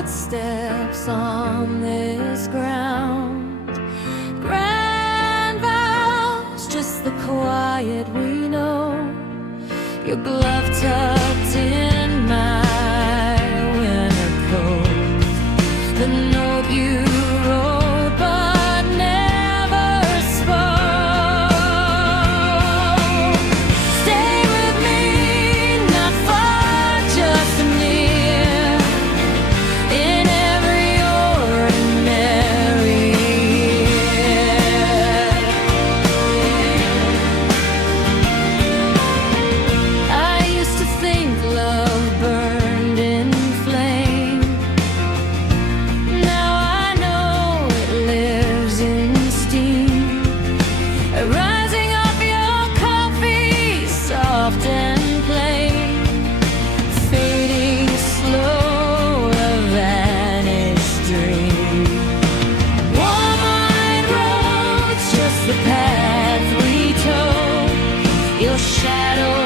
footsteps on this ground. Grand vows, just the quiet we know. Your glove tucked in my winter coat. The note you wrote but never spoke. Stay with me, not far, just near. In every ordinary year. I used to think love burned in flame. Now I know it lives in steam. Rising off your coffee, soft and plain. Fading slow, a vanished dream. Warm-eyed roads, just the path we took. Your shadow